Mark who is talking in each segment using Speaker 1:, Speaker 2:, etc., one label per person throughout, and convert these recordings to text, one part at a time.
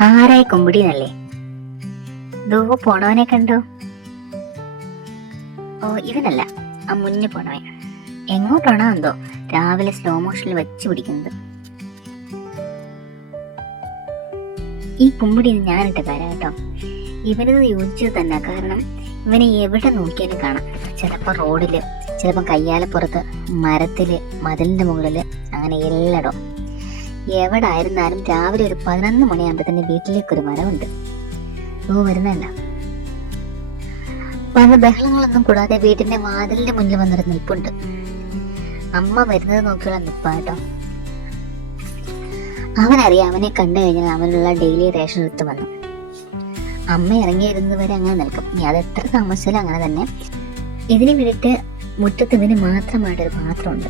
Speaker 1: ആരായി കൊമ്പിടിന്നല്ലേ ദോ പോണവനെ കണ്ടോ? ഓ ഇവനല്ല ആ മുന്നേ പോണവൻ. എങ്ങോട്ടാണോ എന്തോ രാവിലെ സ്ലോ മോഷനിൽ വെച്ച് പിടിക്കുന്നത്. ഈ കുമ്പിടി ഞാനിട്ട് കാര്യം കേട്ടോ. ഇവനത് യോജിച്ചത് തന്നെ. കാരണം ഇവനെ എവിടെ നോക്കിയാലും കാണാം. ചിലപ്പോൾ റോഡിൽ ചിലപ്പോൾ കയ്യാലപ്പുറത്ത് മരത്തിൽ മതിലിന്റെ മുകളിൽ അങ്ങനെ എല്ലായിടവും. എവിടെ ആയിരുന്നാലും രാവിലെ ഒരു പതിനൊന്ന് മണിയാകുമ്പോൾ തന്നെ വീട്ടിലേക്ക് ഒരു മരമുണ്ട് ഓ വരുന്നല്ല പല ബഹളങ്ങളൊന്നും കൂടാതെ വീടിന്റെ വാതിലിന്റെ മുന്നിൽ വന്നൊരു നിൽപ്പുണ്ട്. അമ്മ വരുന്നത് നോക്കിയുള്ള നിപ്പാട്ടോ അവനറിയാം അവനെ കണ്ടു കഴിഞ്ഞാൽ അവനുള്ള ഡെയിലി റേഷൻ എടുത്ത് വന്നു. അമ്മ ഇറങ്ങിയിരുന്നത് വരെ അങ്ങനെ നിൽക്കും. ഇനി അത് എത്ര താമസിച്ചാലും അങ്ങനെ തന്നെ. ഇതിന് വേണ്ടിയിട്ട് മുറ്റത്ത് ഇവന് മാത്രമായിട്ടൊരു പാത്രമുണ്ട്.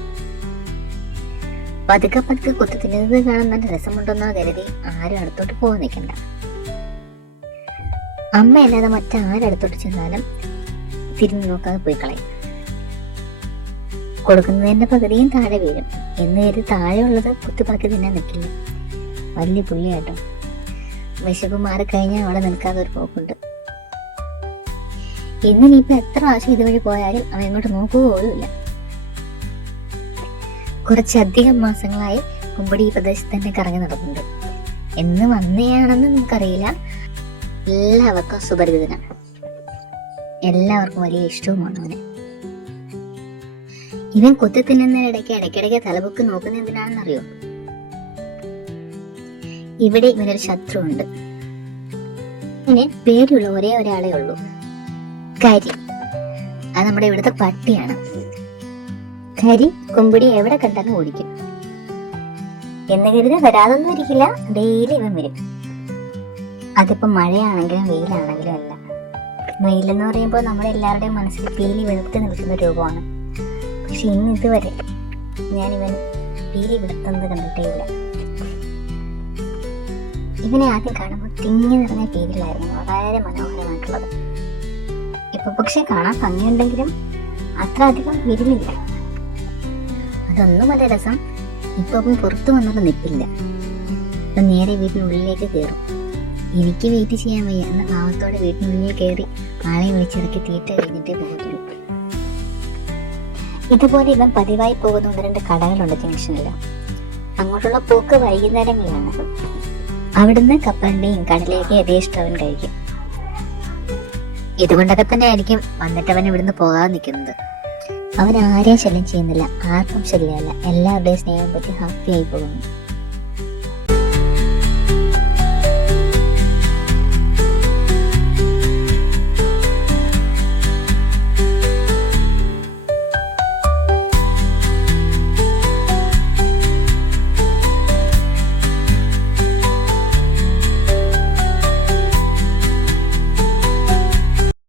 Speaker 1: പതുക്കെ പതുക്കെ കുത്തി തിന്നുന്നത് കാണാൻ നല്ല രസമുണ്ടെന്നോ കരുതി ആരും അടുത്തോട്ട് പോകാൻ നിൽക്കണ്ട. അമ്മ അല്ലാതെ മറ്റാരടുത്തോട്ട് ചെന്നാലും തിരിഞ്ഞു നോക്കാതെ പോയി കളയും. കൊടുക്കുന്നതിന്റെ പകുതിയും താഴെ വീഴും. എന്ന് കരുതി താഴെ ഉള്ളത് കുത്തിപ്പറക്കി തിന്നാൻ നിൽക്കില്ല. വലിയ പുള്ളിയാട്ടോ. വിശപ്പ് മാറിക്കഴിഞ്ഞാൽ അവിടെ നിൽക്കാതെ ഒരു പോക്കുണ്ട്. ഇന്ന് നീ ഇപ്പൊ എത്ര പ്രാവശ്യം ഇതുവഴി പോയാലും അവൻ ഇങ്ങോട്ട് നോക്കുക പോലുമില്ല കുറച്ചധികം മാസങ്ങളായി കുമ്പടി ഈ പ്രദേശത്ത് തന്നെ കറങ്ങി നടക്കുന്നുണ്ട് എന്ന് വന്നെയാണെന്ന് നമുക്കറിയില്ല. എല്ലാവർക്കും സുപരിചിതനാണ് എല്ലാവർക്കും വലിയ ഇഷ്ടവുമാണ് അവനെ. ഇവൻ കുത്തി തിന്നുന്നതിനിടയ്ക്ക് ഇടയ്ക്കിടയ്ക്ക് തലപൊക്ക് നോക്കുന്ന എന്തിനാണെന്നറിയോ? ഇവിടെ ഇവനൊരു ശത്രുവുണ്ട്. ഇവന് പേടിയുള്ള ഒരേ ഒരാളേ ഉള്ളൂ. കരി അത് നമ്മുടെ ഇവിടുത്തെ പട്ടിയാണ്. കരി കുമ്പിടി എവിടെ കണ്ടെന്ന് ഓടിക്കും. എന്ന് കരുതി വരാതൊന്നും ഇരിക്കില്ല. ഡെയിലി ഇവൻ വരും. അതിപ്പോ മഴയാണെങ്കിലും വെയിലാണെങ്കിലും അല്ല. വെയിലെന്ന് പറയുമ്പോൾ നമ്മുടെ എല്ലാവരുടെയും മനസ്സിൽ പീലി വെളുത്ത് നിൽക്കുന്ന രൂപമാണ്. പക്ഷെ ഇന്ന് ഇതുവരെ ഞാൻ ഇവൻ പീലി വെളുത്തുന്നത് കണ്ടിട്ടേ ഇല്ല ഇവനെ ആദ്യം കാണുമ്പോൾ തിങ്ങി നിറഞ്ഞ പീലിലായിരുന്നു. വളരെ മനോഹരമായിട്ടുള്ളത്. ഇപ്പൊ പക്ഷെ കാണാൻ ഭംഗിയുണ്ടെങ്കിലും അത്ര അധികം വിരിലില്ല. അതൊന്നുമല്ല രസം. ഇപ്പൊ അവൻ പുറത്തു വന്നുള്ള നിൽപ്പില്ല അപ്പൊ നേരെ വീട്ടിനുള്ളിലേക്ക് കയറും. എനിക്ക് വെയിറ്റ് ചെയ്യാൻ വയ്യ. എന്ന ഭാവത്തോടെ വീട്ടിനുള്ളിൽ കയറി ആളെ വിളിച്ചിറക്കി തീറ്റ കഴിഞ്ഞിട്ടേ പോകത്തുള്ളൂ. ഇതുപോലെ ഇവൻ പതിവായി പോകുന്ന ഒന്ന് രണ്ട് കടകളുണ്ട് ജംഗ്ഷനിൽ അങ്ങോട്ടുള്ള പോക്ക് വൈകുന്നേരങ്ങളിലാണ് അവിടുന്ന് കപ്പലിന്റെയും കടലേക്ക് യഥേഷ്ടം അവൻ കഴിക്കും. ഇതുകൊണ്ടൊക്കെ തന്നെ ആയിരിക്കും വന്നിട്ട് അവൻ ഇവിടുന്ന് പോകാതെ നിൽക്കുന്നത്. അവൻ ആരെയും ശല്യം ചെയ്യുന്നില്ല. ആർക്കും ശല്യമല്ല. എല്ലാവരുടെയും സ്നേഹം പറ്റി ഹാപ്പി ആയി പോകുന്നു.